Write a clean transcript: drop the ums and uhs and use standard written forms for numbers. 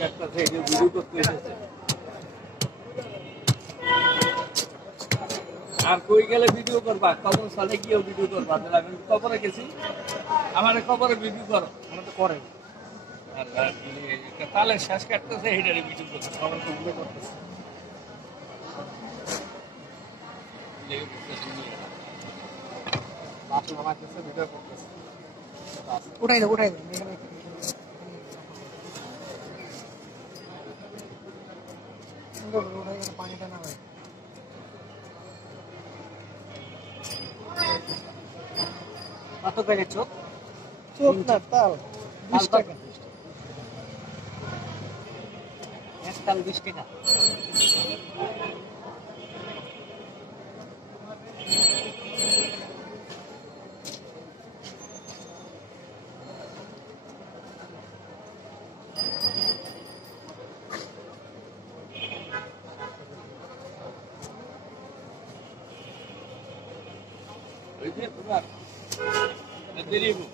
কাটতেছে এই যে ভিডিও করতে এসেছে আর কই গেলে ভিডিও করবা কখন সালে গিয়ে ভিডিও করবা আমি কবরে গেছি আমার কবরে ভিডিও করো আমরা তো করে আর তালে শ্বাস কাটতেছে এইটারে ভিডিও করতে সবার তো ভিডিও করতেছে উঠাই দাও পানিটা না ভাই কত করে চোখ না তাল 20 টাকা এক তাল 20 টাকা ওই যে তোমার দেরিবো